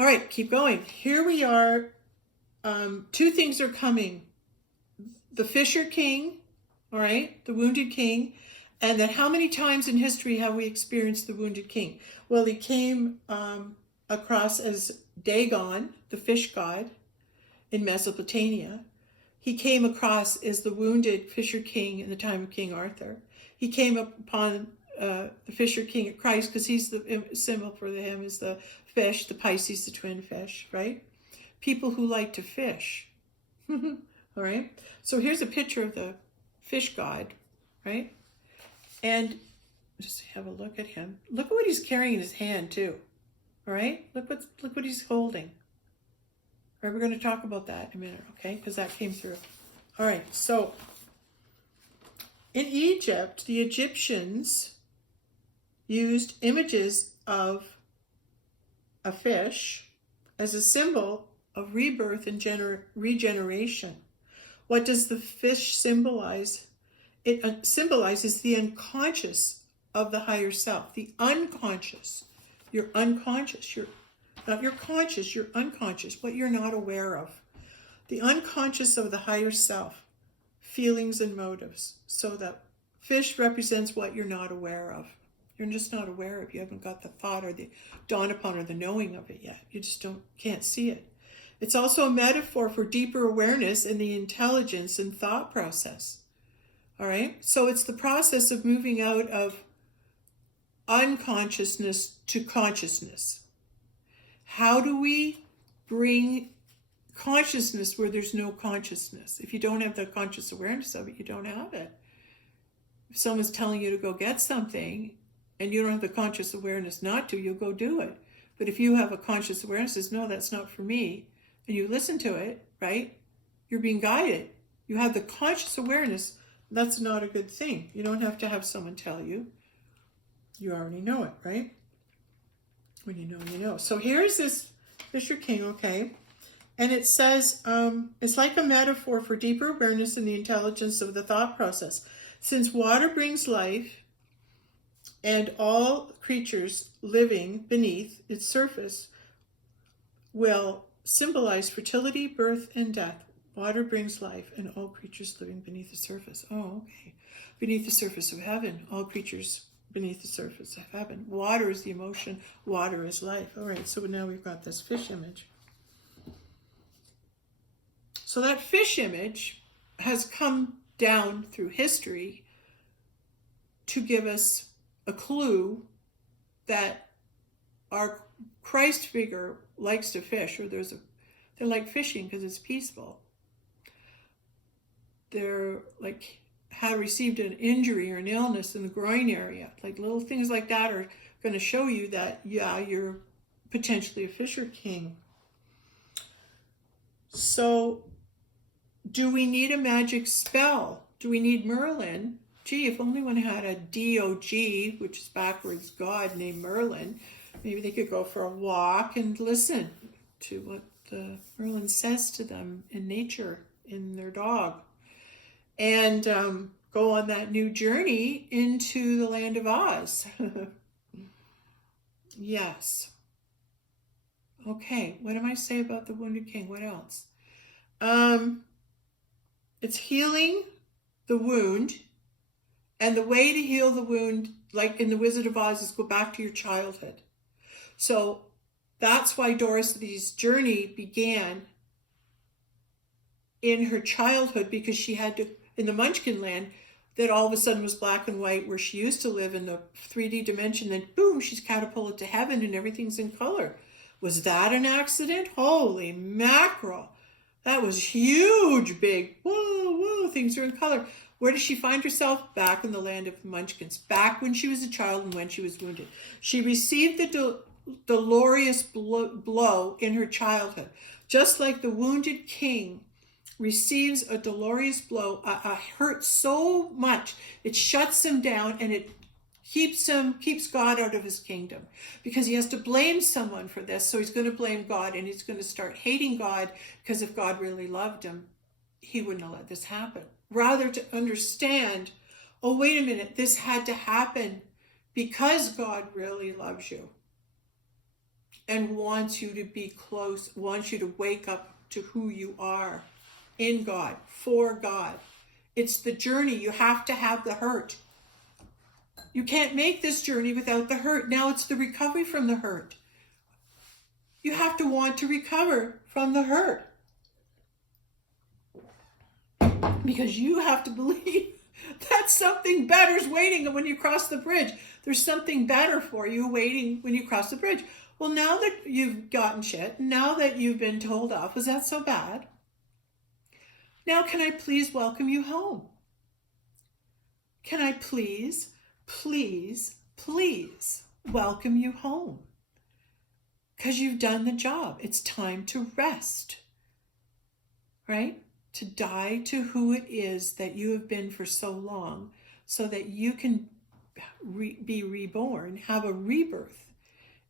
All right, keep going. Here we are. Two things are coming. The Fisher King, all right, the Wounded King, and then how many times in history have we experienced the Wounded King? Well, he came across as Dagon, the fish god, in Mesopotamia. He came across as the wounded Fisher King in the time of King Arthur. He came upon the Fisher King at Christ because he's the symbol for him is the fish, the Pisces, the twin fish, right? People who like to fish. All right. So here's a picture of the fish god, right? And just have a look at him. Look at what he's carrying in his hand too. All right. Look what he's holding. All right, we're going to talk about that in a minute, okay? Because that came through. All right. So in Egypt, the Egyptians used images of a fish as a symbol of rebirth and regeneration. What does the fish symbolize? It symbolizes the unconscious of the higher self, the unconscious. You're unconscious. You're not you're conscious, you're unconscious, what you're not aware of. The unconscious of the higher self, feelings and motives. So that fish represents what you're not aware of. You're just not aware of. You haven't got the thought or the dawn upon or the knowing of it yet. You just can't see it. It's also a metaphor for deeper awareness in the intelligence and thought process. All right? So it's the process of moving out of unconsciousness to consciousness. How do we bring consciousness where there's no consciousness? If you don't have the conscious awareness of it, you don't have it. If someone's telling you to go get something and you don't have the conscious awareness not to, you'll go do it. But if you have a conscious awareness that says, no, that's not for me, and you listen to it, right? You're being guided. You have the conscious awareness. That's not a good thing. You don't have to have someone tell you. You already know it, right? When you know, you know. So here's this Fisher King, okay? And it says, it's like a metaphor for deeper awareness in the intelligence of the thought process. Since water brings life, and all creatures living beneath its surface will symbolize fertility, birth, and death. Water brings life, and all creatures living beneath the surface. Oh, okay. Beneath the surface of heaven, all creatures beneath the surface of heaven. Water is the emotion. Water is life. All right, so now we've got this fish image. So that fish image has come down through history to give us a clue that our Christ figure likes to fish, or they're like fishing because it's peaceful. They're like had received an injury or an illness in the groin area. Like little things like that are going to show you that, yeah, you're potentially a Fisher King. So do we need a magic spell? Do we need Merlin? Gee, if only one had a D-O-G, which is backwards God, named Merlin, maybe they could go for a walk and listen to what the Merlin says to them in nature, in their dog. And go on that new journey into the land of Oz. Yes. Okay, what am I say about the Wounded King? What else? It's healing the wound. And the way to heal the wound, like in the Wizard of Oz, is go back to your childhood. So that's why Dorothy's journey began in her childhood, because she had to, in the Munchkin land, that all of a sudden was black and white where she used to live in the 3D dimension, then boom, she's catapulted to heaven and everything's in color. Was that an accident? Holy mackerel. That was huge, big, whoa, things are in color. Where does she find herself? Back in the land of the Munchkins, back when she was a child and when she was wounded. She received the dolorous blow in her childhood, just like the Wounded King receives a dolorous blow, a hurt so much, it shuts him down and it keeps God out of his kingdom, because he has to blame someone for this. So he's going to blame God, and he's going to start hating God, because if God really loved him, he wouldn't have let this happen. Rather to understand, oh, wait a minute, this had to happen because God really loves you. and wants you to be close, wants you to wake up to who you are in God, for God. It's the journey. You have to have the hurt. You can't make this journey without the hurt. Now it's the recovery from the hurt. You have to want to recover from the hurt. Because you have to believe that something better is waiting when you cross the bridge. There's something better for you waiting when you cross the bridge. Well, now that you've gotten shit, now that you've been told off, was that so bad? Now can I please welcome you home? Can I please welcome you home? Because you've done the job. It's time to rest, right? To die to who it is that you have been for so long so that you can be reborn, have a rebirth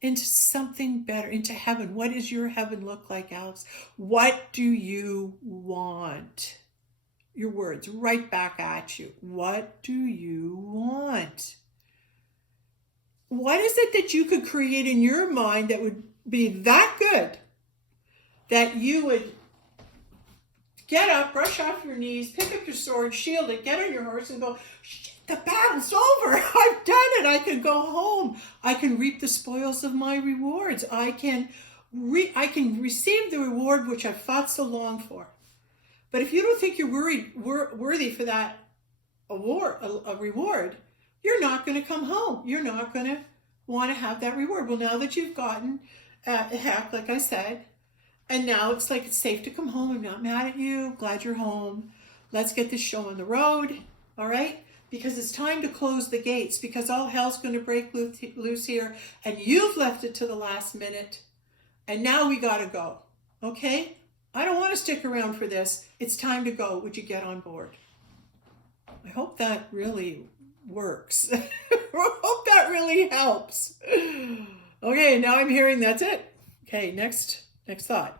into something better, into heaven. What does your heaven look like, Alex? What do you want? Your words right back at you. What do you want? What is it that you could create in your mind that would be that good that you would get up, brush off your knees, pick up your sword, shield it, get on your horse and go, the battle's over. I've done it. I can go home. I can reap the spoils of my rewards. I can receive the reward which I've fought so long for. But if you don't think you're worthy for that a reward, you're not going to come home. You're not going to want to have that reward. Well, now that you've gotten heck, like I said, and now it's like it's safe to come home. I'm not mad at you. Glad you're home. Let's get this show on the road. All right? Because it's time to close the gates, because all hell's going to break loose here, and you've left it to the last minute, and now we got to go. Okay? I don't want to stick around for this. It's time to go. Would you get on board? I hope that really works. I hope that really helps. Okay, now I'm hearing that's it. Okay, next thought.